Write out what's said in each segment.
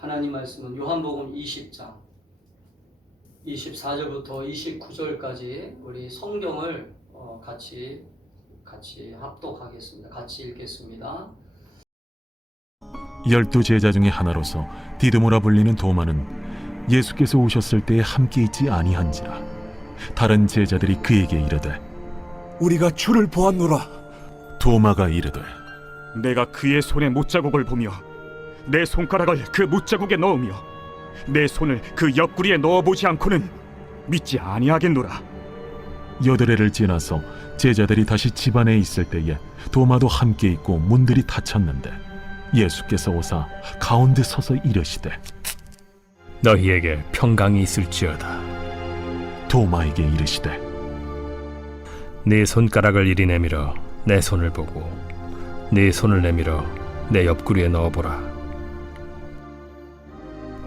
하나님 말씀은 요한복음 20장 24절부터 29절까지 우리 성경을 같이 합독하겠습니다. 같이 읽겠습니다. 12 제자 중에 하나로서 디드모라 불리는 도마는 예수께서 오셨을 때에 함께 있지 아니한지라. 다른 제자들이 그에게 이르되 우리가 주를 보았노라. 도마가 이르되 내가 그의 손에 못자국을 보며 내 손가락을 그 못자국에 넣으며 내 손을 그 옆구리에 넣어보지 않고는 믿지 아니하겠노라. 8회를 지나서 제자들이 다시 집 안에 있을 때에 도마도 함께 있고 문들이 닫혔는데 예수께서 오사 가운데 서서 이르시되 너희에게 평강이 있을지어다. 도마에게 이르시되 네 손가락을 이리 내밀어 내 손을 보고 네 손을 내밀어 내 옆구리에 넣어보라.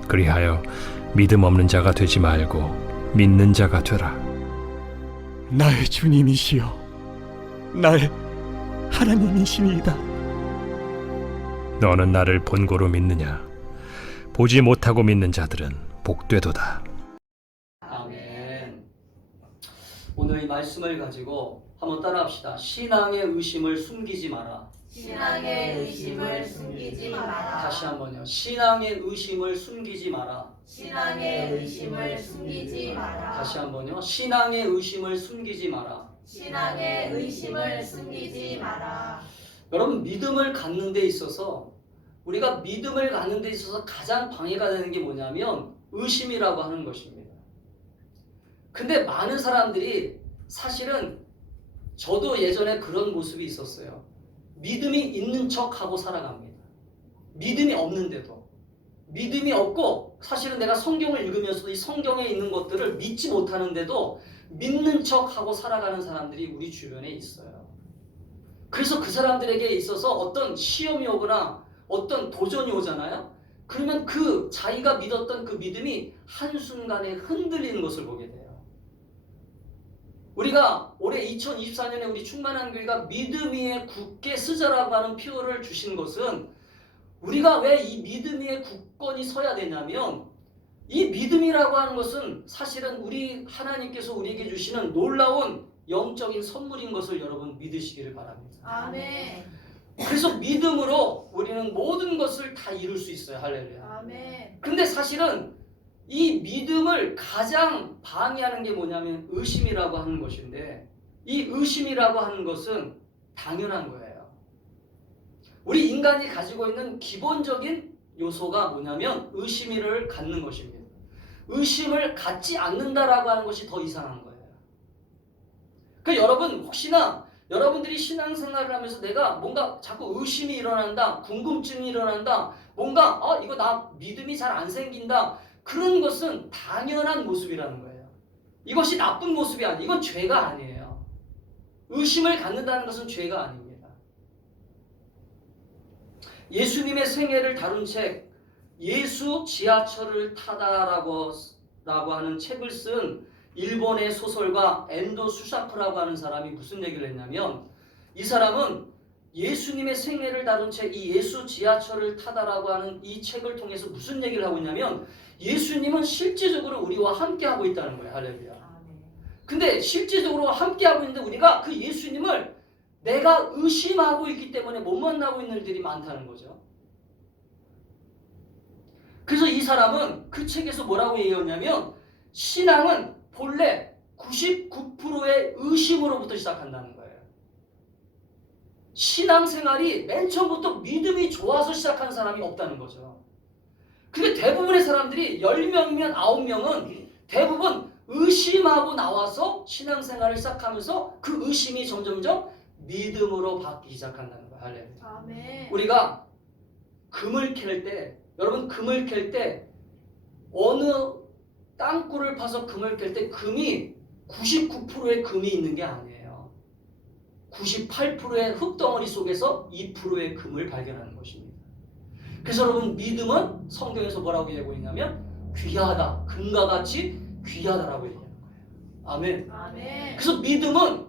그리하여 믿음 없는 자가 되지 말고 믿는 자가 되라. 나의 주님이시여, 나의 하나님이시니이다. 너는 나를 본고로 믿느냐? 보지 못하고 믿는 자들은 복되도다. 아멘. 오늘 이 말씀을 가지고 한번 따라합시다. 신앙의 의심을 숨기지 마라. 신앙의 의심을 숨기지 마라. 다시 한번요. 신앙의 의심을 숨기지 마라. 신앙의 의심을 숨기지 마라. 다시 한번요. 신앙의 의심을 숨기지 마라. 신앙의 의심을 숨기지 마라. 여러분, 믿음을 갖는 데 있어서 우리가 믿음을 갖는 데 있어서 가장 방해가 되는 게 뭐냐면 의심이라고 하는 것입니다. 근데 많은 사람들이 사실은 저도 예전에 그런 모습이 있었어요. 믿음이 있는 척하고 살아갑니다. 믿음이 없는데도. 믿음이 없고 사실은 내가 성경을 읽으면서도 이 성경에 있는 것들을 믿지 못하는데도 믿는 척하고 살아가는 사람들이 우리 주변에 있어요. 그래서 그 사람들에게 있어서 어떤 시험이 오거나 어떤 도전이 오잖아요. 그러면 그 자기가 믿었던 그 믿음이 한순간에 흔들리는 것을 보게 돼요. 우리가 올해 2024년에 우리 충만한 교회가 믿음 위에 굳게 쓰자라고 하는 표어를 주신 것은 우리가 왜 이 믿음 위에 굳건히 서야 되냐면 이 믿음이라고 하는 것은 사실은 우리 하나님께서 우리에게 주시는 놀라운 영적인 선물인 것을 여러분 믿으시기를 바랍니다. 아멘. 그래서 믿음으로 우리는 모든 것을 다 이룰 수 있어요. 할렐루야. 아멘. 근데 사실은 이 믿음을 가장 방해하는 게 뭐냐면 의심이라고 하는 것인데 이 의심이라고 하는 것은 당연한 거예요. 우리 인간이 가지고 있는 기본적인 요소가 뭐냐면 의심을 갖는 것입니다. 의심을 갖지 않는다라고 하는 것이 더 이상한 거예요. 그러니까 여러분 혹시나 여러분들이 신앙생활을 하면서 내가 뭔가 자꾸 의심이 일어난다, 궁금증이 일어난다, 뭔가 이거 나 믿음이 잘 안 생긴다, 그런 것은 당연한 모습이라는 거예요. 이것이 나쁜 모습이 아니에요. 이건 죄가 아니에요. 의심을 갖는다는 것은 죄가 아닙니다. 예수님의 생애를 다룬 책 예수 지하철을 타다라고 하는 책을 쓴 일본의 소설가 엔도 수사프라고 하는 사람이 무슨 얘기를 했냐면 이 사람은 예수님의 생애를 다룬 책 이 예수 지하철을 타다라고 하는 이 책을 통해서 무슨 얘기를 하고 있냐면 예수님은 실제적으로 우리와 함께 하고 있다는 거예요. 할렐루야. 근데 실제적으로 함께 하고 있는데 우리가 그 예수님을 내가 의심하고 있기 때문에 못 만나고 있는 일들이 많다는 거죠. 그래서 이 사람은 그 책에서 뭐라고 얘기했냐면 신앙은 본래 99%의 의심으로부터 시작한다는 거예요. 신앙생활이 맨 처음부터 믿음이 좋아서 시작하는 사람이 없다는 거죠. 그게 대부분의 사람들이 10명이면 9명은 대부분 의심하고 나와서 신앙생활을 시작하면서 그 의심이 점점점 믿음으로 바뀌기 시작한다는 거예요. 할렐루야. 아멘. 우리가 금을 캘 때, 여러분 금을 캘 때 어느 땅굴을 파서 금을 캘 때 금이 99%의 금이 있는 게 아니에요. 98%의 흙덩어리 속에서 2%의 금을 발견하는 것입니다. 그래서 여러분 믿음은 성경에서 뭐라고 얘기하고 있냐면 귀하다, 금과 같이 귀하다라고 얘기하는 거예요. 아멘. 아멘. 그래서 믿음은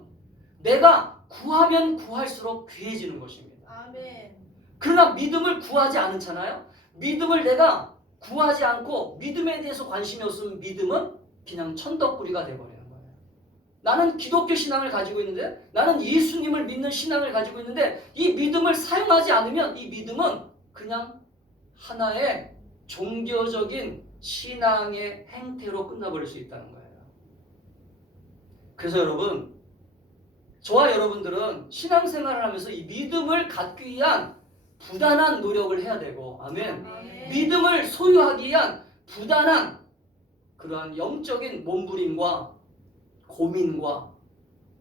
내가 구하면 구할수록 귀해지는 것입니다. 아멘. 그러나 믿음을 구하지 않잖아요. 믿음을 내가 구하지 않고 믿음에 대해서 관심이 없으면 믿음은 그냥 천덕꾸리가 돼버리는 거예요. 나는 기독교 신앙을 가지고 있는데, 나는 예수님을 믿는 신앙을 가지고 있는데, 이 믿음을 사용하지 않으면 이 믿음은 그냥 하나의 종교적인 신앙의 행태로 끝나버릴 수 있다는 거예요. 그래서 여러분, 저와 여러분들은 신앙생활을 하면서 이 믿음을 갖기 위한 부단한 노력을 해야 되고, 아멘. 아멘. 믿음을 소유하기 위한 부단한 그러한 영적인 몸부림과 고민과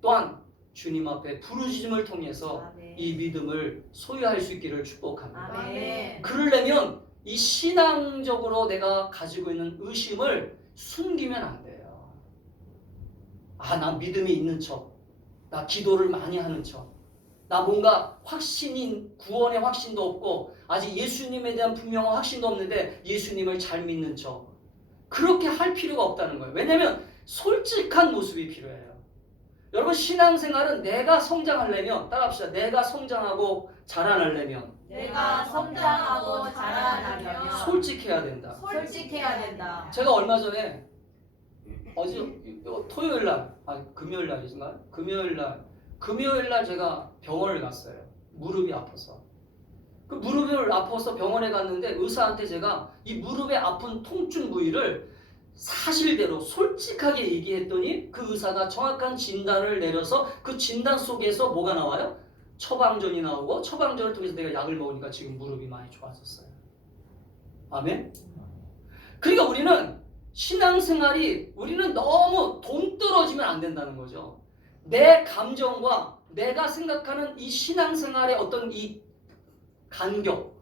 또한 주님 앞에 부르짖음을 통해서 아멘. 이 믿음을 소유할 수 있기를 축복합니다. 아멘. 그러려면 이 신앙적으로 내가 가지고 있는 의심을 숨기면 안 돼요. 아, 난 믿음이 있는 척, 나 기도를 많이 하는 척, 나 뭔가 구원의 확신도 없고 아직 예수님에 대한 분명한 확신도 없는데 예수님을 잘 믿는 척, 그렇게 할 필요가 없다는 거예요. 왜냐하면 솔직한 모습이 필요해요. 여러분, 신앙생활은 내가 성장하려면, 따라합시다. 내가 성장하고 자라나려면 내가 성장하고 자라나려면 솔직해야 된다. 솔직해야 된다. 제가 얼마 전에 토요일 날, 금요일 날이신가요? 금요일 날 제가 병원을 갔어요. 무릎이 아파서. 그 무릎을 아파서 병원에 갔는데 의사한테 제가 이 무릎에 아픈 통증 부위를 사실대로 솔직하게 얘기했더니 그 의사가 정확한 진단을 내려서 그 진단 속에서 뭐가 나와요? 처방전이 나오고 처방전을 통해서 내가 약을 먹으니까 지금 무릎이 많이 좋아졌어요. 아멘? 그러니까 우리는 신앙생활이, 우리는 너무 동떨어지면 안 된다는 거죠. 내 감정과 내가 생각하는 이 신앙생활의 어떤 이 간격,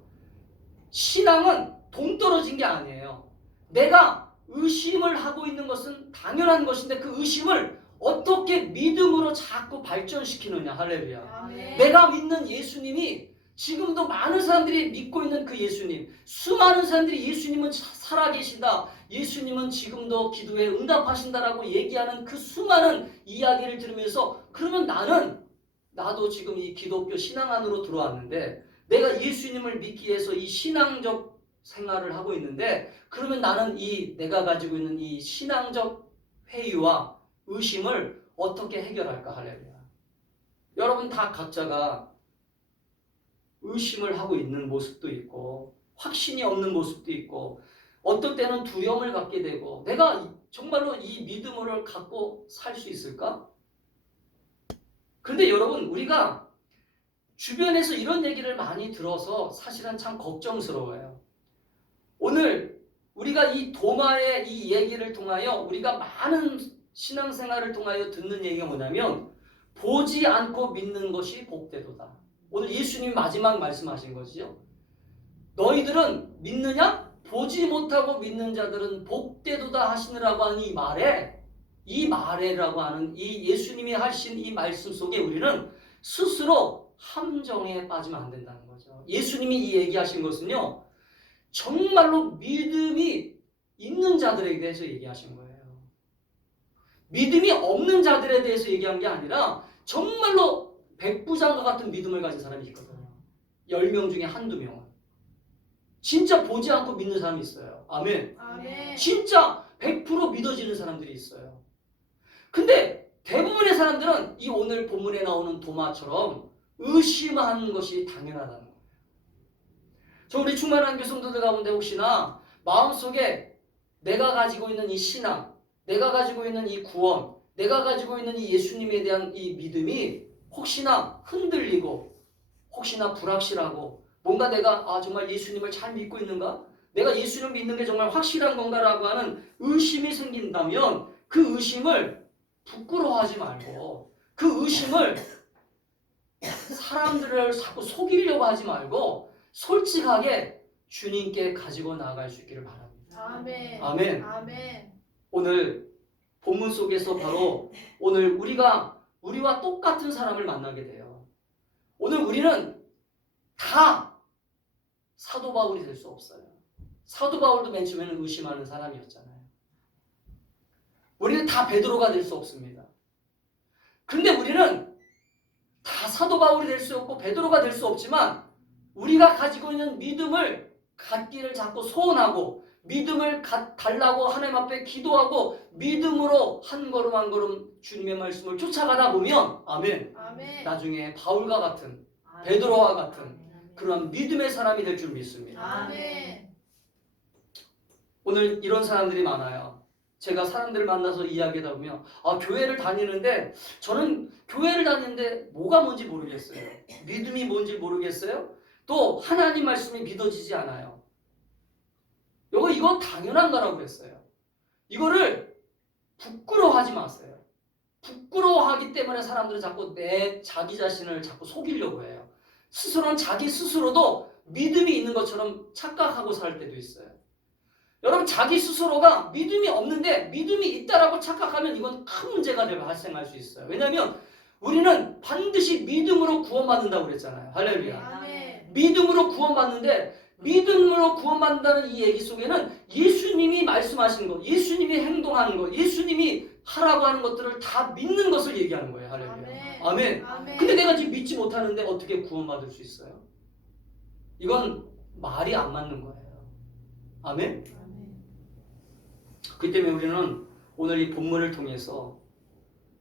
신앙은 동떨어진 게 아니에요. 내가 의심을 하고 있는 것은 당연한 것인데 그 의심을 어떻게 믿음으로 자꾸 발전시키느냐. 할렐루야. 아멘. 내가 믿는 예수님이 지금도 많은 사람들이 믿고 있는 그 예수님, 수많은 사람들이 예수님은 살아계신다, 예수님은 지금도 기도에 응답하신다라고 얘기하는 그 수많은 이야기를 들으면서, 그러면 나도 지금 이 기독교 신앙 안으로 들어왔는데 내가 예수님을 믿기 위해서 이 신앙적 생활을 하고 있는데, 그러면 나는 내가 가지고 있는 이 신앙적 회의와 의심을 어떻게 해결할까. 할렐루야. 여러분 다 각자가 의심을 하고 있는 모습도 있고 확신이 없는 모습도 있고 어떤 때는 두려움을 갖게 되고, 내가 정말로 이 믿음을 갖고 살 수 있을까? 그런데 여러분, 우리가 주변에서 이런 얘기를 많이 들어서 사실은 참 걱정스러워요. 오늘 우리가 이 도마의 이 얘기를 통하여, 우리가 많은 신앙생활을 통하여 듣는 얘기가 뭐냐면, 보지 않고 믿는 것이 복되도다. 오늘 예수님 마지막 말씀하신 거죠. 너희들은 믿느냐? 보지 못하고 믿는 자들은 복되도다 하시느라고 하는 이 말에라고 하는 이 예수님이 하신 이 말씀 속에 우리는 스스로 함정에 빠지면 안 된다는 거죠. 예수님이 이 얘기하신 것은요, 정말로 믿음이 있는 자들에 대해서 얘기하신 거예요. 믿음이 없는 자들에 대해서 얘기한 게 아니라 정말로 백부장과 같은 믿음을 가진 사람이 있거든요. 10명 중에 한두 명은. 진짜 보지 않고 믿는 사람이 있어요. 아멘. 아멘. 진짜 100% 믿어지는 사람들이 있어요. 근데 대부분의 사람들은 이 오늘 본문에 나오는 도마처럼 의심하는 것이 당연하다는 거예요. 우리 충만한 교성도들 가운데 혹시나 마음속에 내가 가지고 있는 이 신앙, 내가 가지고 있는 이 구원, 내가 가지고 있는 이 예수님에 대한 이 믿음이 혹시나 흔들리고 혹시나 불확실하고, 뭔가 내가 정말 예수님을 잘 믿고 있는가? 내가 예수님을 믿는 게 정말 확실한 건가라고 하는 의심이 생긴다면 그 의심을 부끄러워하지 말고, 그 의심을 사람들을 자꾸 속이려고 하지 말고 솔직하게 주님께 가지고 나아갈 수 있기를 바랍니다. 아멘. 아멘. 아멘. 오늘 본문 속에서 바로 오늘 우리와 똑같은 사람을 만나게 돼요. 오늘 우리는 다 사도 바울이 될 수 없어요. 사도 바울도 맨 처음에는 의심하는 사람이었잖아요. 우리는 다 베드로가 될 수 없습니다. 그런데 우리는 다 사도 바울이 될 수 없고 베드로가 될 수 없지만, 우리가 가지고 있는 믿음을 갖기를 자꾸 소원하고 믿음을 달라고 하나님 앞에 기도하고 믿음으로 한 걸음 한 걸음 주님의 말씀을 쫓아가다 보면 아멘. 아멘. 나중에 바울과 같은 베드로와 같은 그런 믿음의 사람이 될 줄 믿습니다. 아멘. 오늘 이런 사람들이 많아요. 제가 사람들을 만나서 이야기하다 보면 교회를 다니는데 저는 교회를 다니는데 뭐가 뭔지 모르겠어요. 믿음이 뭔지 모르겠어요. 또 하나님 말씀이 믿어지지 않아요. 이거 당연한 거라고 했어요. 이거를 부끄러워하지 마세요. 부끄러워하기 때문에 사람들은 자꾸 자기 자신을 자꾸 속이려고 해요. 스스로는 자기 스스로도 믿음이 있는 것처럼 착각하고 살 때도 있어요. 여러분 자기 스스로가 믿음이 없는데 믿음이 있다라고 착각하면 이건 큰 문제가 발생할 수 있어요. 왜냐하면 우리는 반드시 믿음으로 구원받는다고 그랬잖아요. 할렐루야. 아멘. 믿음으로 구원받는데 믿음으로 구원받는다는 이 얘기 속에는 예수님이 말씀하신 것, 예수님이 행동하는 것, 예수님이 하라고 하는 것들을 다 믿는 것을 얘기하는 거예요. 할렐루야. 아멘. 아멘. 아멘. 근데 내가 지금 믿지 못하는데 어떻게 구원받을 수 있어요? 이건 말이 안 맞는 거예요. 아멘. 그렇기 때문에 우리는 오늘 이 본문을 통해서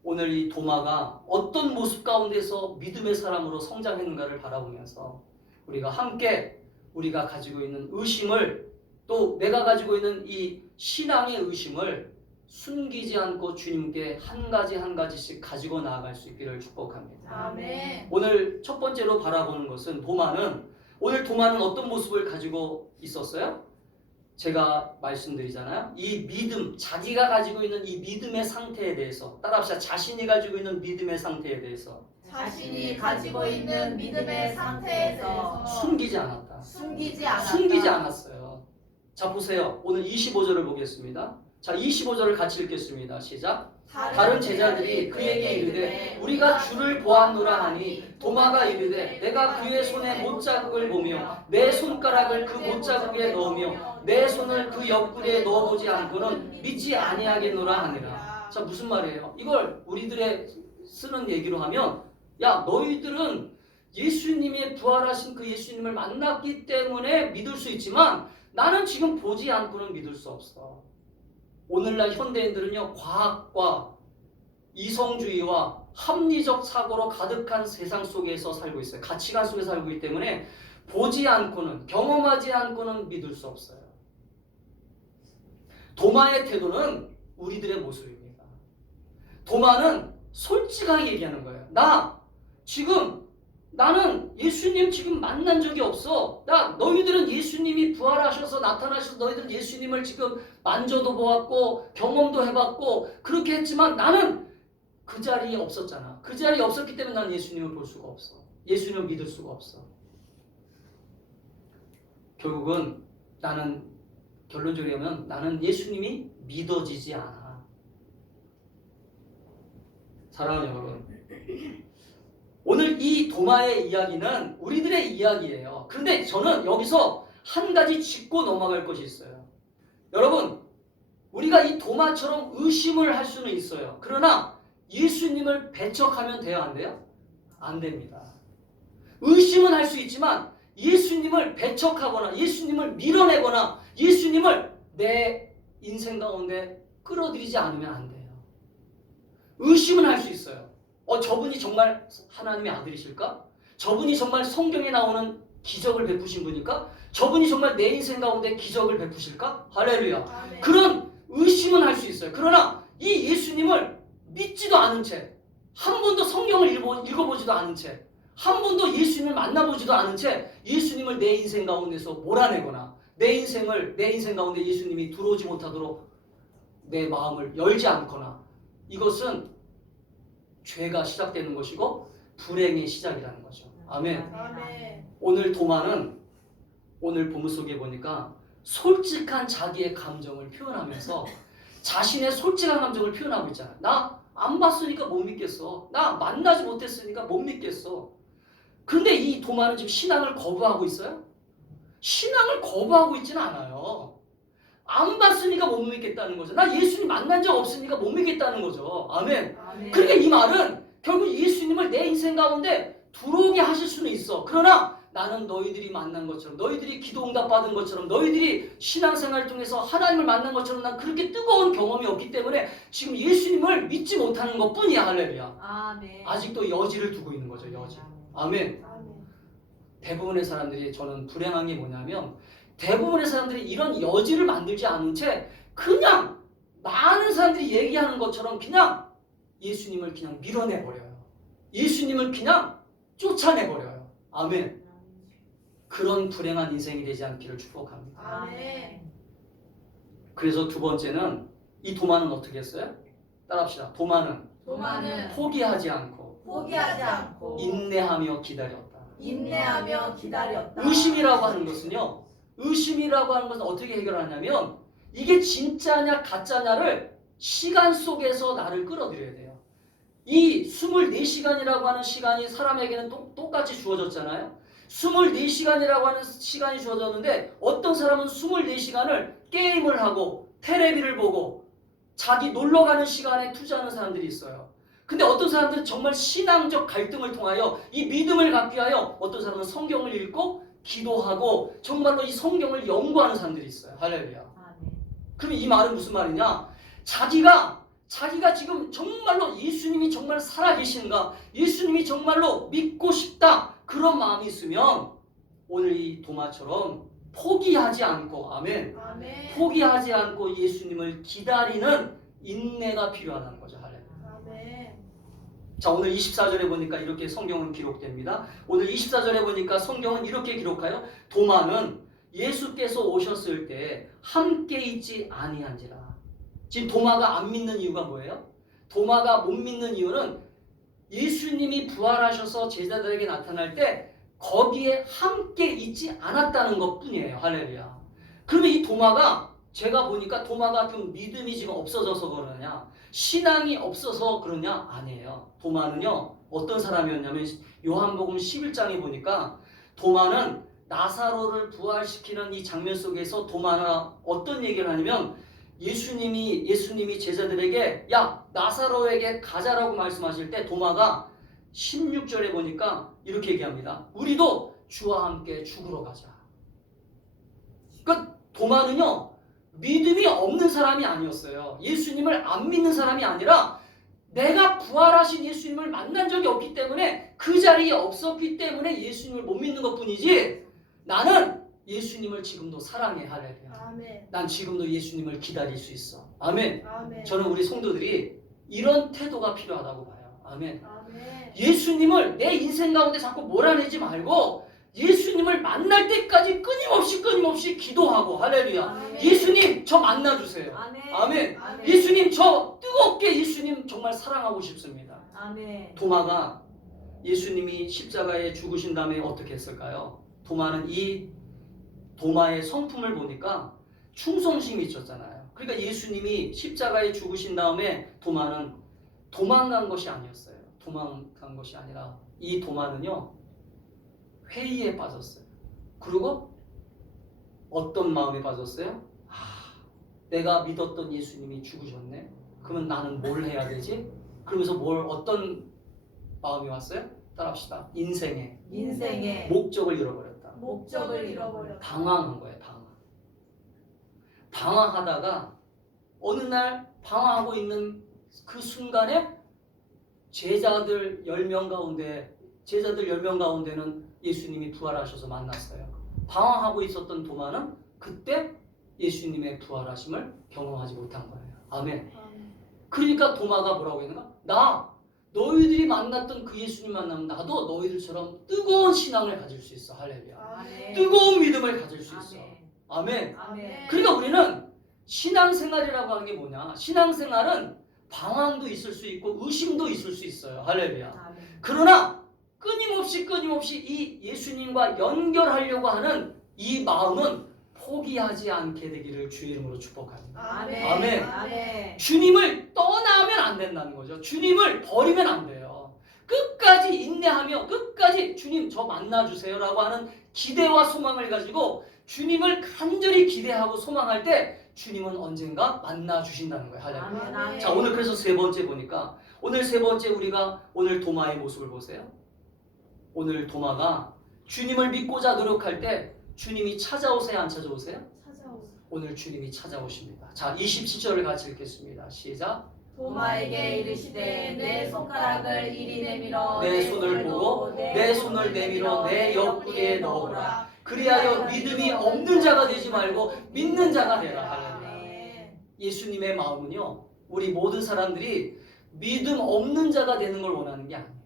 오늘 이 도마가 어떤 모습 가운데서 믿음의 사람으로 성장했는가를 바라보면서 우리가 함께 우리가 가지고 있는 의심을 또 내가 가지고 있는 이 신앙의 의심을 숨기지 않고 주님께 한 가지 한 가지씩 가지고 나아갈 수 있기를 축복합니다. 아멘. 오늘 첫 번째로 바라보는 것은 오늘 도마는 어떤 모습을 가지고 있었어요? 제가 말씀드리잖아요. 이 믿음, 자기가 가지고 있는 이 믿음의 상태에 대해서 따라합시다. 자신이 가지고 있는 믿음의 상태에 대해서 자신이 가지고 있는 믿음의 상태에서 숨기지 않았다. 숨기지 않았다. 숨기지 않았어요. 자 보세요. 오늘 25절을 보겠습니다. 자 25절을 같이 읽겠습니다. 시작. 다른 제자들이 그에게 이르되 우리가 주를 보았노라 하니 도마가 이르되 내가 그의 손에 못자국을 보며 내 손가락을 그 못자국에 넣으며 내 손을 그 옆구리에 넣어보지 않고는 믿지 아니하겠노라 하니라. 자 무슨 말이에요? 이걸 우리들의 쓰는 얘기로 하면 야 너희들은 예수님의 부활하신 그 예수님을 만났기 때문에 믿을 수 있지만 나는 지금 보지 않고는 믿을 수 없어. 오늘날 현대인들은요 과학과 이성주의와 합리적 사고로 가득한 세상 속에서 살고 있어요. 가치관 속에 살고 있기 때문에 보지 않고는 경험하지 않고는 믿을 수 없어요. 도마의 태도는 우리들의 모습입니다. 도마는 솔직하게 얘기하는 거예요. 나는 예수님 지금 만난 적이 없어. 너희들은 예수님이 부활하셔서 나타나셔서 너희들은 예수님을 지금 만져도 보았고 경험도 해봤고 그렇게 했지만 나는 그 자리에 없었잖아. 그 자리에 없었기 때문에 나는 예수님을 볼 수가 없어. 예수님을 믿을 수가 없어. 결국은 결론적으로 하면 나는 예수님이 믿어지지 않아. 사랑하는 여러분, 오늘 이 도마의 이야기는 우리들의 이야기예요. 그런데 저는 여기서 한 가지 짚고 넘어갈 것이 있어요. 여러분, 우리가 이 도마처럼 의심을 할 수는 있어요. 그러나 예수님을 배척하면 돼요? 안 돼요? 안 됩니다. 의심은 할 수 있지만 예수님을 배척하거나 예수님을 밀어내거나 예수님을 내 인생 가운데 끌어들이지 않으면 안 돼요. 의심은 할 수 있어요. 저분이 정말 하나님의 아들이실까? 저분이 정말 성경에 나오는 기적을 베푸신 분일까? 저분이 정말 내 인생 가운데 기적을 베푸실까? 할렐루야. 아멘. 그런 의심은 할 수 있어요. 그러나 이 예수님을 믿지도 않은 채, 한 번도 성경을 읽어보지도 않은 채, 한 번도 예수님을 만나보지도 않은 채 예수님을 내 인생 가운데서 몰아내거나 내 인생 가운데 예수님이 들어오지 못하도록 내 마음을 열지 않거나 이것은 죄가 시작되는 것이고 불행의 시작이라는 거죠. 아멘. 아멘. 오늘 도마는 오늘 본문 속에 보니까 솔직한 자기의 감정을 표현하면서 자신의 솔직한 감정을 표현하고 있잖아요. 나 안 봤으니까 못 믿겠어. 나 만나지 못했으니까 못 믿겠어. 그런데 이 도마는 지금 신앙을 거부하고 있어요? 신앙을 거부하고 있지는 않아요. 안 봤으니까 못 믿겠다는 거죠. 나 예수님 만난 적 없으니까 못 믿겠다는 거죠. 아멘. 아멘. 이 말은 결국 예수님을 내 인생 가운데 들어오게 하실 수는 있어. 그러나 나는 너희들이 만난 것처럼, 너희들이 기도 응답 받은 것처럼, 너희들이 신앙생활을 통해서 하나님을 만난 것처럼 난 그렇게 뜨거운 경험이 없기 때문에 지금 예수님을 믿지 못하는 것뿐이야. 할렐루야. 아멘. 아직도 여지를 두고 있는 거죠. 여지. 아멘. 아멘. 대부분의 사람들이, 저는 불행한 게 뭐냐면 대부분의 사람들이 이런 여지를 만들지 않은 채 그냥 많은 사람들이 얘기하는 것처럼 그냥 예수님을 그냥 밀어내버려요. 예수님을 그냥 쫓아내버려요. 아멘. 그런 불행한 인생이 되지 않기를 축복합니다. 아멘. 그래서 두 번째는, 이 도마는 어떻게 했어요? 따라합시다. 도마는 도마는 포기하지 않고 포기하지 않고 인내하며 기다렸다. 인내하며 기다렸다. 의심이라고 하는 것은요, 의심이라고 하는 것은 어떻게 해결하냐면 이게 진짜냐 가짜냐를 시간 속에서 나를 끌어들여야 돼요. 이 24시간이라고 하는 시간이 사람에게는 똑같이 주어졌잖아요. 24시간이라고 하는 시간이 주어졌는데 어떤 사람은 24시간을 게임을 하고 텔레비를 보고 자기 놀러가는 시간에 투자하는 사람들이 있어요. 근데 어떤 사람들은 정말 신앙적 갈등을 통하여 이 믿음을 갖기 위하여 어떤 사람은 성경을 읽고 기도하고 정말로 이 성경을 연구하는 사람들이 있어요. 할렐루야. 아멘. 그럼 이 말은 무슨 말이냐? 자기가 지금 정말로 예수님이 정말 살아계신가, 예수님이 정말로 믿고 싶다, 그런 마음이 있으면 오늘 이 도마처럼 포기하지 않고, 아멘, 아멘. 포기하지 않고 예수님을 기다리는 인내가 필요하다는 거죠. 할렐루야. 아멘. 자, 오늘 24절에 보니까 이렇게 성경은 기록됩니다. 오늘 24절에 보니까 성경은 이렇게 기록하여 도마는 예수께서 오셨을 때 함께 있지 아니한지라. 지금 도마가 안 믿는 이유가 뭐예요? 도마가 못 믿는 이유는 예수님이 부활하셔서 제자들에게 나타날 때 거기에 함께 있지 않았다는 것뿐이에요. 할렐루야. 그러면 이 도마가, 제가 보니까 도마가 좀 믿음이 지금 없어져서 그러냐, 신앙이 없어서 그러냐? 아니에요. 도마는요, 어떤 사람이었냐면 요한복음 11장에 보니까 도마는 나사로를 부활시키는 이 장면 속에서 도마가 어떤 얘기를 하냐면 예수님이 제자들에게 야, 나사로에게 가자라고 말씀하실 때 도마가 16절에 보니까 이렇게 얘기합니다. 우리도 주와 함께 죽으러 가자. 그러니까 도마는요, 믿음이 없는 사람이 아니었어요. 예수님을 안 믿는 사람이 아니라 내가 부활하신 예수님을 만난 적이 없기 때문에, 그 자리에 없었기 때문에 예수님을 못 믿는 것뿐이지, 나는 예수님을 지금도 사랑해. 할렐루야. 아멘. 난 지금도 예수님을 기다릴 수 있어. 아멘. 아멘. 저는 우리 성도들이 이런 태도가 필요하다고 봐요. 아멘. 아멘. 예수님을 내 인생 가운데 자꾸 몰아내지 말고 예수님을 만날 때까지 끊임없이 기도하고, 할렐루야. 아멘. 예수님 저 만나주세요. 아멘. 아멘. 아멘. 예수님 저 뜨겁게 예수님 정말 사랑하고 싶습니다. 아멘. 도마가 예수님이 십자가에 죽으신 다음에 어떻게 했을까요? 도마는 이 도마의 성품을 보니까 충성심이 있었잖아요. 그러니까 예수님이 십자가에 죽으신 다음에 도마는 도망간 것이 아니었어요. 도망간 것이 아니라 이 도마는요, 회의에 빠졌어요. 그리고 어떤 마음에 빠졌어요? 내가 믿었던 예수님이 죽으셨네. 그러면 나는 뭘 해야 되지? 그러면서 어떤 마음이 왔어요? 따라합시다. 인생의 목적을 잃어버렸다. 목적을 잃어버렸다. 방황한 거예요. 방황하다가 어느 날 방황하고 있는 그 순간에 제자들 10명 가운데는 예수님이 부활하셔서 만났어요. 방황하고 있었던 도마는 그때 예수님의 부활하심을 경험하지 못한 거예요. 아멘. 아멘. 그러니까 도마가 뭐라고 했는가? 너희들이 만났던 그 예수님 만나면 나도 너희들처럼 뜨거운 신앙을 가질 수 있어. 할렐루야. 아멘. 뜨거운 믿음을 가질 수 있어. 아멘. 아멘. 그러니까 우리는 신앙생활이라고 하는 게 뭐냐? 신앙생활은 방황도 있을 수 있고 의심도 있을 수 있어요. 할렐루야. 아멘. 그러나 끊임없이 이 예수님과 연결하려고 하는 이 마음은 포기하지 않게 되기를 주의 이름으로 축복합니다. 아멘. 아멘. 아멘. 주님을 떠나면 안 된다는 거죠. 주님을 버리면 안 돼요. 끝까지 인내하며 끝까지 주님 저 만나주세요라고 하는 기대와 소망을 가지고 주님을 간절히 기대하고 소망할 때 주님은 언젠가 만나주신다는 거예요. 할렐루야. 아멘. 아멘. 자, 오늘 그래서 세 번째 보니까 오늘 세 번째 우리가 오늘 도마의 모습을 보세요. 오늘 도마가 주님을 믿고자 노력할 때 주님이 찾아오세요, 안 찾아오세요? 찾아오세요. 오늘 주님이 찾아오십니다. 자, 27절을 같이 읽겠습니다. 시작. 도마에게 이르시되 내 손가락을 이리 내밀어 내 손을 보고 내 손을 내밀어 내 옆구리에 넣어보라. 그리하여 믿음이 없는 자가 되지 말고 믿는 자가 되라. 할렐루야. 아멘. 예수님의 마음은요, 우리 모든 사람들이 믿음 없는 자가 되는 걸 원하는 게 아니에요.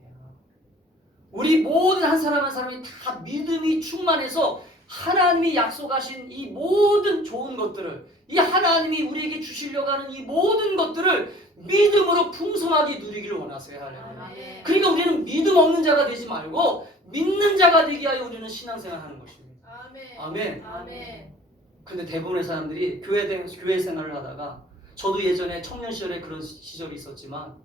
우리 모든 한 사람 한 사람이 다 믿음이 충만해서 하나님이 약속하신 이 모든 좋은 것들을, 이 하나님이 우리에게 주시려고 하는 이 모든 것들을 믿음으로 풍성하게 누리기를 원하세요. 할렐루야. 아멘. 그러니까 우리는 믿음 없는 자가 되지 말고 믿는 자가 되기 위하여 우리는 신앙생활 하는 것입니다. 아멘. 아멘. 아멘. 근데 대부분의 사람들이 교회 생활을 하다가, 저도 예전에 청년 시절에 그런 시절이 있었지만,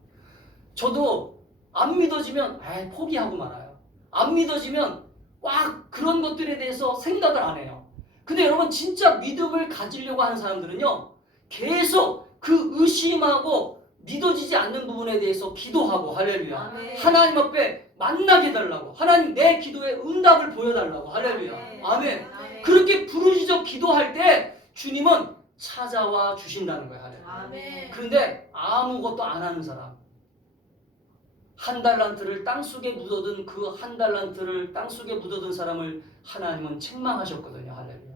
저도 안 믿어지면 포기하고 말아요. 안 믿어지면 막 그런 것들에 대해서 생각을 안 해요. 근데 여러분, 진짜 믿음을 가지려고 하는 사람들은요, 계속 그 의심하고 믿어지지 않는 부분에 대해서 기도하고, 할렐루야. 아멘. 하나님 앞에 만나게 해달라고, 하나님 내 기도에 응답을 보여달라고, 할렐루야. 아멘. 아멘. 아멘. 그렇게 부르짖어 기도할 때 주님은 찾아와 주신다는 거예요. 할렐루야. 아멘. 그런데 아무것도 안 하는 사람, 한 달란트를 땅속에 묻어둔 그 한 달란트를 땅속에 묻어둔 사람을 하나님은 책망하셨거든요. 할렐루야.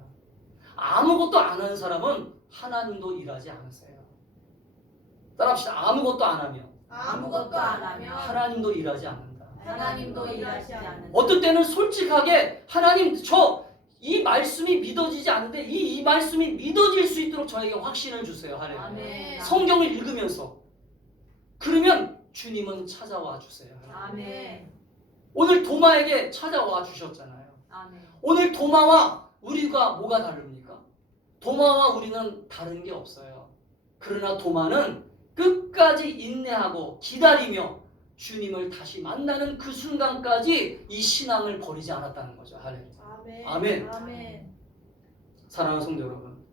아무것도 안 하는 사람은 하나님도 일하지 않으세요. 따라합시다. 아무것도 안 하면 아무것도 안 하면 하나님도 일하지 않는다. 하나님도 일하시지 않는다. 어떤 때는 솔직하게 하나님, 저 이 말씀이 믿어지지 않는데 이 말씀이 믿어질 수 있도록 저에게 확신을 주세요. 할렐루야. 아멘. 성경을 읽으면서, 그러면 주님은 찾아와 주세요. 아멘. 오늘 도마에게 찾아와 주셨잖아요. 아멘. 오늘 도마와 우리가 뭐가 다릅니까? 도마와 우리는 다른 게 없어요. 그러나 도마는 끝까지 인내하고 기다리며 주님을 다시 만나는 그 순간까지 이 신앙을 버리지 않았다는 거죠. 할렐루야. 아멘. 아멘. 아멘. 사랑하는 성도 여러분,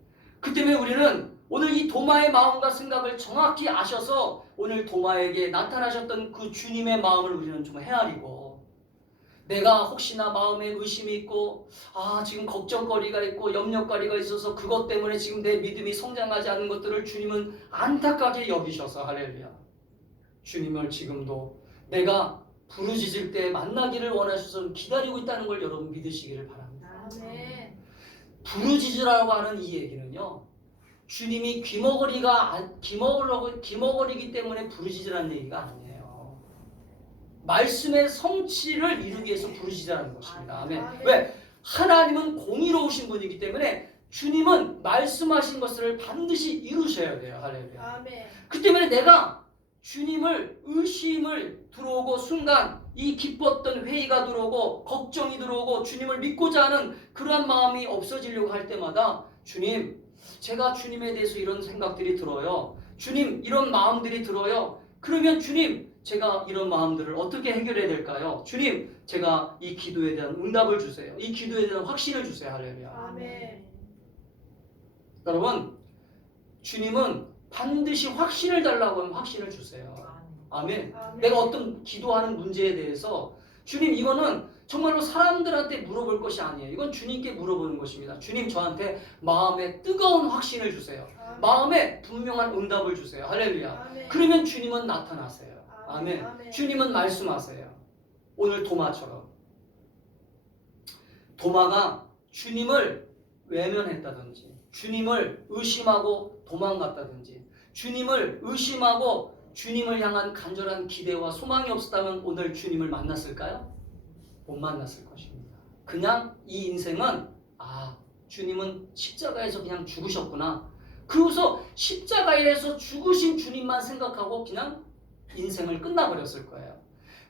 그 때문에 우리는 오늘 이 도마의 마음과 생각을 정확히 아셔서 오늘 도마에게 나타나셨던 그 주님의 마음을 우리는 좀 헤아리고, 내가 혹시나 마음에 의심이 있고, 지금 걱정거리가 있고 염려거리가 있어서 그것 때문에 지금 내 믿음이 성장하지 않는 것들을 주님은 안타깝게 여기셔서, 할렐루야, 주님을 지금도 내가 부르짖을 때 만나기를 원하셔서 기다리고 있다는 걸 여러분 믿으시기를 바랍니다. 아멘. 부르짖으라고 하는 이 얘기는요, 주님이 귀머거리기 때문에 부르짖으라는 얘기가 아니에요. 말씀의 성취를 이루기 위해서 부르짖으라는 것입니다. 아멘. 아멘. 왜? 하나님은 공의로우신 분이기 때문에 주님은 말씀하신 것을 반드시 이루셔야 돼요. 할렐루야. 아멘. 그 때문에 내가 주님을 의심을 들어오고 순간 이 기뻤던 회의가 들어오고 걱정이 들어오고 주님을 믿고자 하는 그러한 마음이 없어지려고 할 때마다, 주님, 제가 주님에 대해서 이런 생각들이 들어요. 주님, 이런 마음들이 들어요. 그러면 주님, 제가 이런 마음들을 어떻게 해결해야 될까요? 주님, 제가 이 기도에 대한 응답을 주세요. 이 기도에 대한 확신을 주세요. 할렐루야. 아멘. 여러분, 주님은 반드시 확신을 달라고 하면 확신을 주세요. 아멘. 아멘. 내가 어떤 기도하는 문제에 대해서, 주님, 이거는 정말로 사람들한테 물어볼 것이 아니에요. 이건 주님께 물어보는 것입니다. 주님, 저한테 마음에 뜨거운 확신을 주세요. 아멘. 마음에 분명한 응답을 주세요. 할렐루야. 아멘. 그러면 주님은 나타나세요. 아멘. 아멘. 주님은 말씀하세요. 오늘 도마처럼 도마가 주님을 외면했다든지, 주님을 의심하고 도망갔다든지, 주님을 의심하고 주님을 향한 간절한 기대와 소망이 없었다면 오늘 주님을 만났을까요? 못 만났을 것입니다. 그냥 이 인생은 주님은 십자가에서 그냥 죽으셨구나, 그러고서 십자가에서 죽으신 주님만 생각하고 그냥 인생을 끝나버렸을 거예요.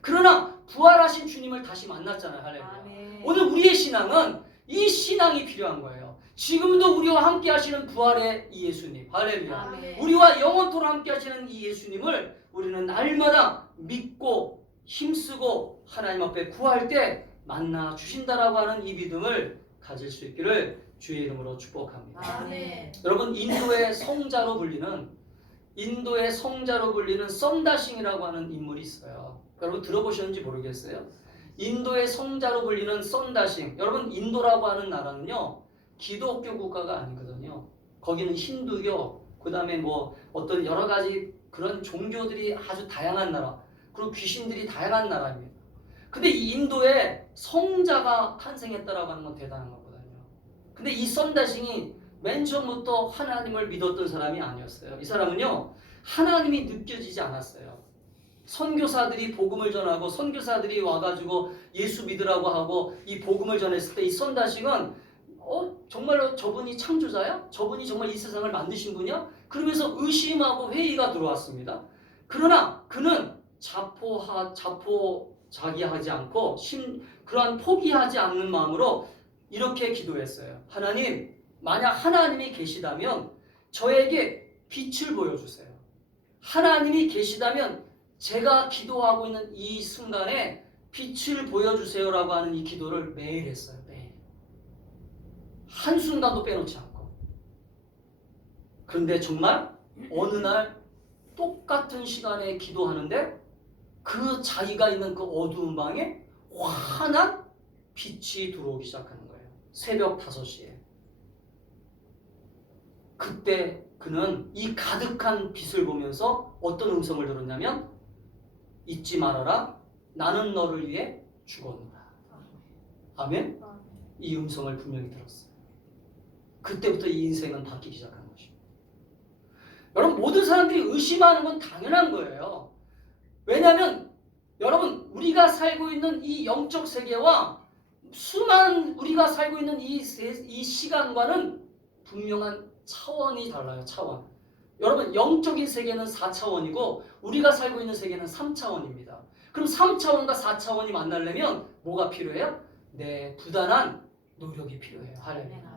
그러나 부활하신 주님을 다시 만났잖아요. 할렐루야. 아멘. 오늘 우리의 신앙은 이 신앙이 필요한 거예요. 지금도 우리와 함께 하시는 부활의 이 예수님, 할렐루야. 아멘. 우리와 영원토록 함께 하시는 이 예수님을 우리는 날마다 믿고 힘쓰고 하나님 앞에 구할 때 만나 주신다라고 하는 이 믿음을 가질 수 있기를 주의 이름으로 축복합니다. 아멘. 여러분, 인도의 성자로 불리는 썸다싱이라고 하는 인물이 있어요. 여러분 들어보셨는지 모르겠어요. 인도의 성자로 불리는 썬다싱. 여러분 인도라고 하는 나라는요 기독교 국가가 아니거든요. 거기는 힌두교, 그 다음에 뭐 어떤 여러 가지 그런 종교들이 아주 다양한 나라, 그리고 귀신들이 다양한 나라입니다. 근데 이 인도에 성자가 탄생했다라고 하는 건 대단한 거거든요. 근데 이 썬다싱이 맨 처음부터 하나님을 믿었던 사람이 아니었어요. 이 사람은요 하나님이 느껴지지 않았어요. 선교사들이 복음을 전하고 선교사들이 와가지고 예수 믿으라고 하고 이 복음을 전했을 때 이 썬다싱은 정말로 저분이 창조자야? 저분이 정말 이 세상을 만드신 분이야? 그러면서 의심하고 회의가 들어왔습니다. 그러나 그는 자포자기하지 않고 그러한 포기하지 않는 마음으로 이렇게 기도했어요. 하나님, 만약 하나님이 계시다면 저에게 빛을 보여주세요. 하나님이 계시다면 제가 기도하고 있는 이 순간에 빛을 보여주세요라고 하는 이 기도를 매일 했어요. 매일. 한순간도 빼놓지 않고. 그런데 정말 어느 날 똑같은 시간에 기도하는데 그 자기가 있는 그 어두운 방에 환한 빛이 들어오기 시작하는 거예요. 새벽 5시에. 그때 그는 이 가득한 빛을 보면서 어떤 음성을 들었냐면 잊지 말아라. 나는 너를 위해 죽었노라. 아멘? 이 음성을 분명히 들었어요. 그때부터 이 인생은 바뀌기 시작한 것입니다. 여러분 모든 사람들이 의심하는 건 당연한 거예요. 왜냐하면 여러분 우리가 살고 있는 이 영적 세계와 수많은 우리가 살고 있는 이 시간과는 분명한 차원이 달라요. 차원. 여러분 영적인 세계는 4차원이고 우리가 살고 있는 세계는 3차원입니다. 그럼 3차원과 4차원이 만나려면 뭐가 필요해요? 네, 부단한 노력이 필요해요. 할렐루야.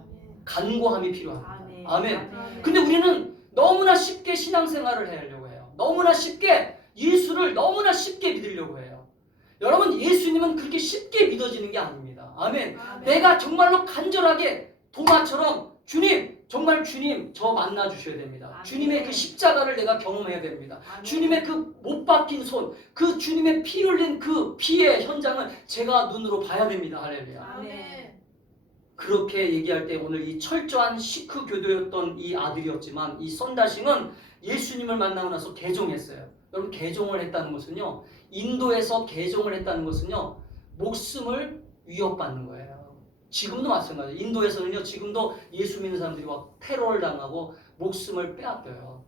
간구함이 필요합니다. 아멘. 근데 우리는 너무나 쉽게 신앙생활을 하려고 해요. 너무나 쉽게 예수를 너무나 쉽게 믿으려고 해요. 여러분 예수님은 그렇게 쉽게 믿어지는 게 아닙니다. 아멘. 내가 정말로 간절하게 도마처럼 주님, 정말 주님 저 만나 주셔야 됩니다. 아멘. 주님의 그 십자가를 내가 경험해야 됩니다. 아멘. 주님의 그 못 박힌 손, 그 주님의 피 흘린 그 피의 현장을 제가 눈으로 봐야 됩니다. 할렐루야. 아멘. 그렇게 얘기할 때 오늘 이 철저한 시크 교도였던 이 아들이었지만 이 썬다싱은 예수님을 만나고 나서 개종했어요. 여러분 개종을 했다는 것은요, 인도에서 개종을 했다는 것은요 목숨을 위협받는 거예요. 지금도 마찬가지예요. 인도에서는요 지금도 예수 믿는 사람들이 막 테러를 당하고 목숨을 빼앗겨요.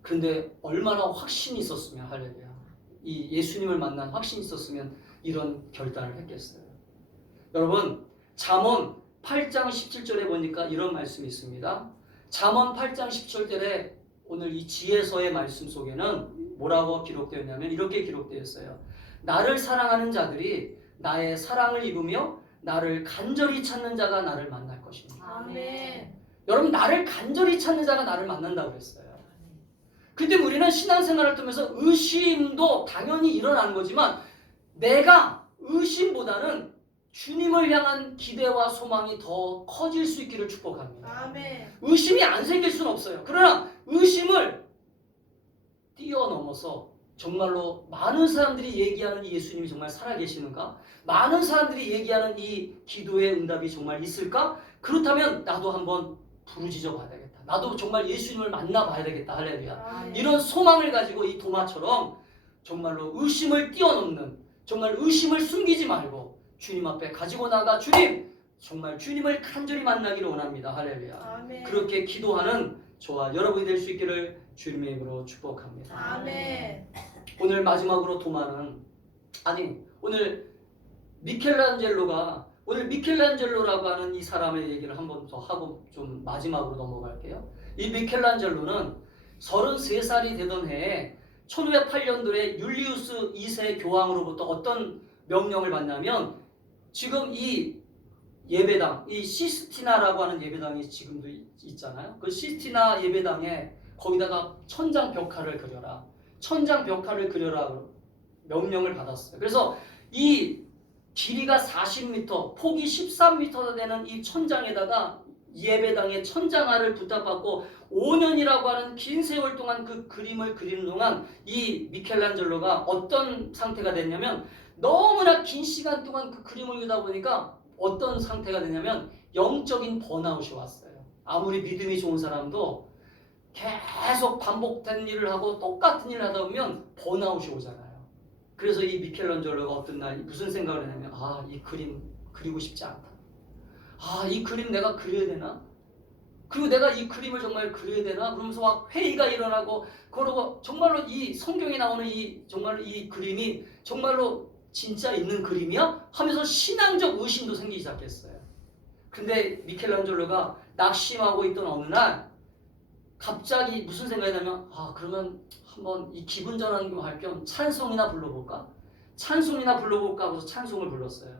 그런데 얼마나 확신이 있었으면, 할렐루야, 이 예수님을 만난 확신이 있었으면 이런 결단을 했겠어요. 여러분 잠언 8장 17절에 보니까 이런 말씀이 있습니다. 잠언 8장 17절에 오늘 이 지혜서의 말씀 속에는 뭐라고 기록되었냐면 이렇게 기록되었어요. 나를 사랑하는 자들이 나의 사랑을 입으며 나를 간절히 찾는 자가 나를 만날 것입니다. 아멘. 여러분 나를 간절히 찾는 자가 나를 만난다고 그랬어요. 그때 우리는 신앙생활을 통해서 의심도 당연히 일어나는 거지만 내가 의심보다는 주님을 향한 기대와 소망이 더 커질 수 있기를 축복합니다. 아멘. 의심이 안 생길 수는 없어요. 그러나 의심을 뛰어넘어서 정말로 많은 사람들이 얘기하는 이 예수님이 정말 살아계시는가? 많은 사람들이 얘기하는 이 기도의 응답이 정말 있을까? 그렇다면 나도 한번 부르짖어 봐야 되겠다. 나도 정말 예수님을 만나봐야 되겠다. 할렐루야. 아멘. 이런 소망을 가지고 이 도마처럼 정말로 의심을 뛰어넘는, 정말 의심을 숨기지 말고 주님 앞에 가지고 나가 주님, 정말 주님을 간절히 만나기를 원합니다. 할렐루야. 아멘. 그렇게 기도하는 저와 여러분이 될 수 있기를 주님의 이름으로 축복합니다. 아멘. 오늘 마지막으로 도마는, 아니 오늘 미켈란젤로라고 하는 이 사람의 얘기를 한 번 더 하고 좀 마지막으로 넘어갈게요. 이 미켈란젤로는 33살이 되던 해에 1508년도에 율리우스 2세 교황으로부터 어떤 명령을 받냐면 지금 이 예배당, 이 시스티나라고 하는 예배당이 지금도 있잖아요. 그 시스티나 예배당에 거기다가 천장 벽화를 그려라. 천장 벽화를 그려라 명령을 받았어요. 그래서 이 길이가 40m, 폭이 13m 되는 이 천장에다가 예배당의 천장화를 부탁받고 5년이라고 하는 긴 세월 동안 그 그림을 그리는 동안 이 미켈란젤로가 어떤 상태가 됐냐면 너무나 긴 시간 동안 그 그림을 그리다 보니까 어떤 상태가 되냐면 영적인 번아웃이 왔어요. 아무리 믿음이 좋은 사람도 계속 반복된 일을 하고 똑같은 일을 하다 보면 번아웃이 오잖아요. 그래서 이 미켈란젤로가 어떤 날 무슨 생각을 했냐면 이 그림 그리고 싶지 않다. 이 그림 내가 그려야 되나? 그리고 내가 이 그림을 정말 그려야 되나? 그러면서 막 회의가 일어나고 그러고 정말로 이 성경에 나오는 정말로 이 그림이 정말로 진짜 있는 그림이야? 하면서 신앙적 의심도 생기기 시작했어요. 근데 미켈란젤로가 낙심하고 있던 어느 날 갑자기 무슨 생각이 나면 그러면 한번 이 기분 전환 좀 할 겸 찬송이나 불러볼까? 찬송이나 불러볼까 하고서 찬송을 불렀어요.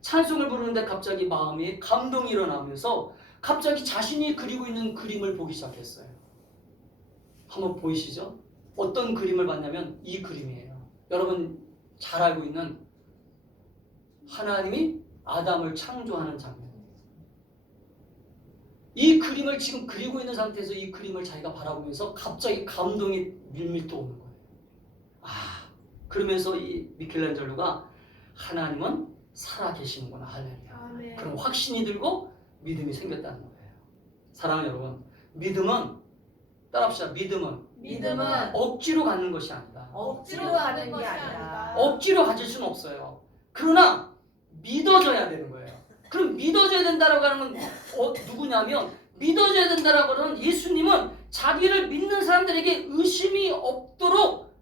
찬송을 부르는데 갑자기 마음이 감동이 일어나면서 갑자기 자신이 그리고 있는 그림을 보기 시작했어요. 한번 보이시죠? 어떤 그림을 봤냐면 이 그림이에요. 여러분 잘 알고 있는 하나님이 아담을 창조하는 장면. 이 그림을 지금 그리고 있는 상태에서 이 그림을 자기가 바라보면서 갑자기 감동이 밀밀 또 오는 거예요. 그러면서 이 미켈란젤로가 하나님은 살아 계시는구나. 할렐루야. 그런 확신이 들고 믿음이 생겼다는 거예요. 사랑하는 여러분, 믿음은 따라합시다. 믿음은 억지로 갖는 것이 아니다. 억지로 가는 게 아니라 억지로 가질 수는 없어요. 그러나 믿어져야 되는 거예요. 그럼 믿어져야 된다라고 하는 건 누구냐면 믿어져야 된다라고 하는 예수님은 자기를 믿는 사람들에게 의심이 없도록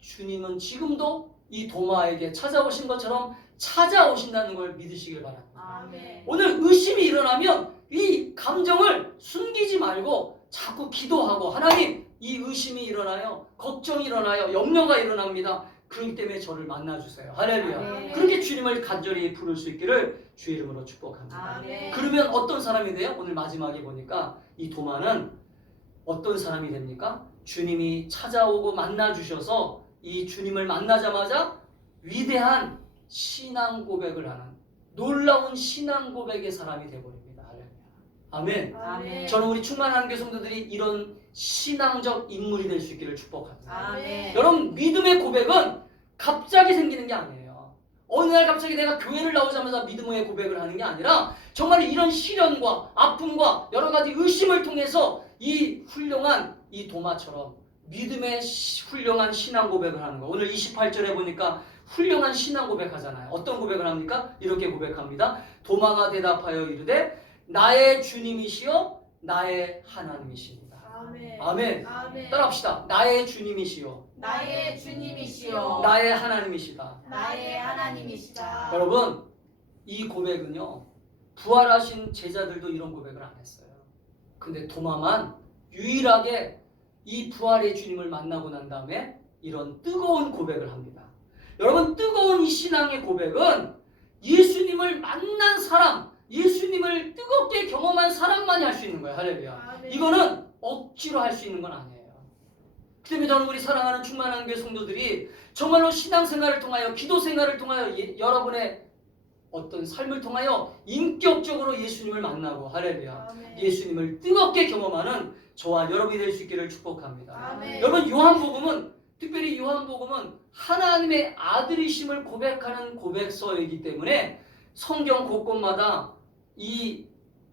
주님은 지금도 이 도마에게 찾아오신 것처럼 찾아오신다는 걸 믿으시길 바랍니다. 아멘. 오늘 의심이 일어나면 이 감정을 숨기지 말고 자꾸 기도하고 하나님 이 의심이 일어나요. 걱정이 일어나요. 염려가 일어납니다. 그렇기 때문에 저를 만나주세요. 할렐루야. 아멘. 그렇게 주님을 간절히 부를 수 있기를 주의 이름으로 축복합니다. 아멘. 그러면 어떤 사람이 돼요? 오늘 마지막에 보니까 이 도마는 어떤 사람이 됩니까? 주님이 찾아오고 만나주셔서 이 주님을 만나자마자 위대한 신앙 고백을 하는 놀라운 신앙 고백의 사람이 되어버립니다. 아멘. 아멘. 저는 우리 충만한 교성도들이 이런 신앙적 인물이 될 수 있기를 축복합니다. 아멘. 여러분 믿음의 고백은 갑자기 생기는 게 아니에요. 어느 날 갑자기 내가 교회를 나오자마자 믿음의 고백을 하는 게 아니라 정말 이런 시련과 아픔과 여러 가지 의심을 통해서 이 훌륭한 이 도마처럼 믿음의 훌륭한 신앙 고백을 하는 거예요. 오늘 28절에 보니까 훌륭한 신앙 고백하잖아요. 어떤 고백을 합니까? 이렇게 고백합니다. 도마가 대답하여 이르되 나의 주님이시여 나의 하나님이십니다. 아멘. 아멘. 아멘. 따라합시다. 나의 주님이시여 나의 주님이시여 나의 하나님이시다. 나의 하나님이시다. 여러분 이 고백은요 부활하신 제자들도 이런 고백을 안 했어요. 근데 도마만 유일하게 이 부활의 주님을 만나고 난 다음에 이런 뜨거운 고백을 합니다. 여러분 뜨거운 이 신앙의 고백은 예수님을 만난 사람, 예수님을 뜨겁게 경험한 사람만이 할 수 있는 거예요. 할렐루야. 아멘. 이거는 억지로 할 수 있는 건 아니에요. 그 때문에 저는 우리 사랑하는 충만한 교회 성도들이 정말로 신앙생활을 통하여 기도생활을 통하여 여러분의 어떤 삶을 통하여 인격적으로 예수님을 만나고 할렐루야. 아멘. 예수님을 뜨겁게 경험하는 저와 여러분이 될 수 있기를 축복합니다. 아멘. 여러분 요한복음은 특별히 요한복음은 하나님의 아들이심을 고백하는 고백서이기 때문에 성경 곳곳마다 이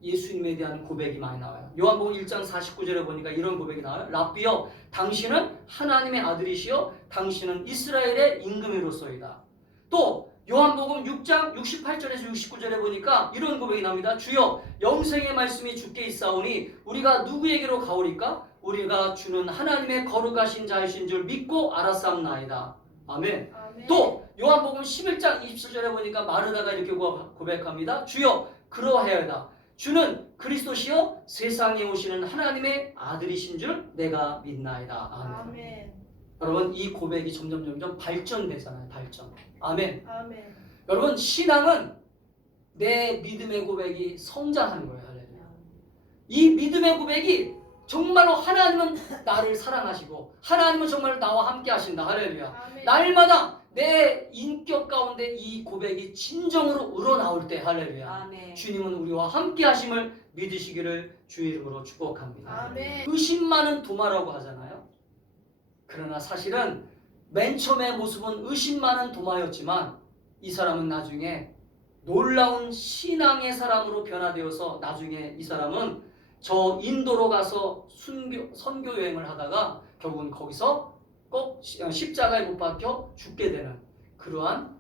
예수님에 대한 고백이 많이 나와요. 요한복음 1장 49절에 보니까 이런 고백이 나와요. 랍비여 당신은 하나님의 아들이시여 당신은 이스라엘의 임금이로소이다. 또 요한복음 6장 68절에서 69절에 보니까 이런 고백이 나옵니다. 주여 영생의 말씀이 주께 있사오니 우리가 누구에게로 가오리까? 우리가 주는 하나님의 거룩하신 자이신 줄 믿고 알았사옵나이다. 아멘. 아멘. 또 요한복음 11장 27절에 보니까 마르다가 이렇게 고백합니다. 주여 그러하여다. 주는 그리스도시요 세상에 오시는 하나님의 아들이신 줄 내가 믿나이다. 아멘. 아멘. 여러분 이 고백이 점점 발전되잖아요. 발전. 아멘. 아멘. 여러분 신앙은 내 믿음의 고백이 성장하는 거예요. 할렐루야. 이 믿음의 고백이 정말로 하나님은 나를 사랑하시고 하나님은 정말 나와 함께 하신다. 할렐루야. 아멘. 날마다 내 인격 가운데 이 고백이 진정으로 우러나올 때 할렐루야. 아멘. 주님은 우리와 함께 하심을 믿으시기를 주의 이름으로 축복합니다. 아멘. 의심 많은 도마라고 하잖아요. 그러나 사실은 맨 처음의 모습은 의심 많은 도마였지만 이 사람은 나중에 놀라운 신앙의 사람으로 변화되어서 나중에 이 사람은 저 인도로 가서 선교 여행을 하다가 결국은 거기서 꼭 십자가에 못 박혀 죽게 되는 그러한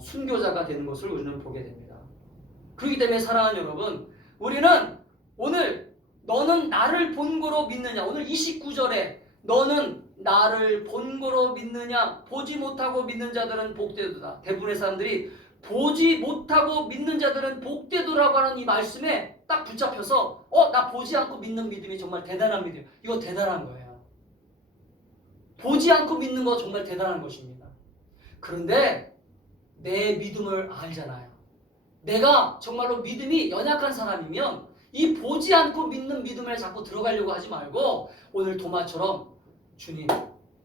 순교자가 되는 것을 우리는 보게 됩니다. 그렇기 때문에 사랑하는 여러분, 우리는 오늘 너는 나를 본고로 믿느냐, 오늘 29절에 너는 나를 본고로 믿느냐, 보지 못하고 믿는 자들은 복되도다. 대부분의 사람들이 보지 못하고 믿는 자들은 복되도라고 하는 이 말씀에 딱 붙잡혀서 나 보지 않고 믿는 믿음이 정말 대단한 믿음. 이거 대단한 거예요. 보지 않고 믿는 거 정말 대단한 것입니다. 그런데 내 믿음을 알잖아요. 내가 정말로 믿음이 연약한 사람이면 이 보지 않고 믿는 믿음에 자꾸 들어가려고 하지 말고 오늘 도마처럼 주님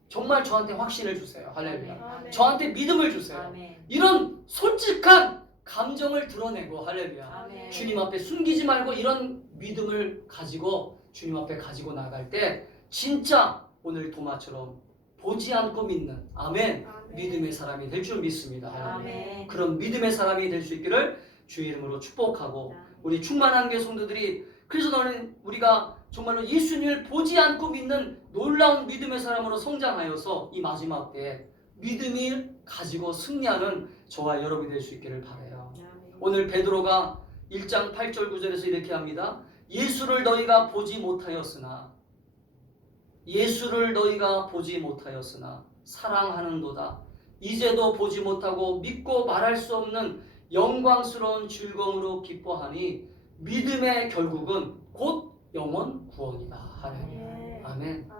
정말 저한테 확신을 주세요. 할렐루야. 아멘. 저한테 믿음을 주세요. 아멘. 이런 솔직한 감정을 드러내고 할렐루야. 아멘. 주님 앞에 숨기지 말고 이런 믿음을 가지고 주님 앞에 가지고 나갈 때 진짜 오늘 도마처럼 보지 않고 믿는 아멘 믿음의 사람이 될 줄 믿습니다. 아멘. 그런 믿음의 사람이 될 수 있기를 주의 이름으로 축복하고 우리 충만한 교회 성도들이 그래서 너는 우리가 정말로 예수님을 보지 않고 믿는 놀라운 믿음의 사람으로 성장하여서 이 마지막 때에 믿음을 가지고 승리하는 저와 여러분이 될 수 있기를 바라요. 오늘 베드로가 1장 8절 9절에서 이렇게 합니다. 예수를 너희가 보지 못하였으나 사랑하는도다. 이제도 보지 못하고 믿고 말할 수 없는 영광스러운 즐거움으로 기뻐하니 믿음의 결국은 곧 영원 구원이다. 할렐루야. 아멘.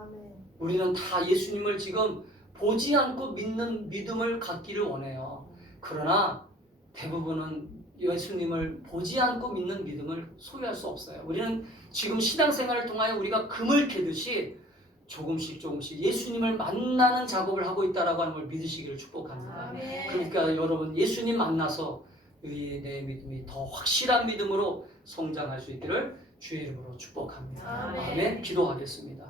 우리는 다 예수님을 지금 보지 않고 믿는 믿음을 갖기를 원해요. 그러나 대부분은 예수님을 보지 않고 믿는 믿음을 소유할 수 없어요. 우리는 지금 신앙생활을 통하여 우리가 금을 캐듯이 조금씩 예수님을 만나는 작업을 하고 있다라고 하는 걸 믿으시기를 축복합니다. 아멘. 그러니까 여러분 예수님 만나서 내 믿음이 더 확실한 믿음으로 성장할 수 있기를 주의 이름으로 축복합니다. 아멘. 아멘. 기도하겠습니다.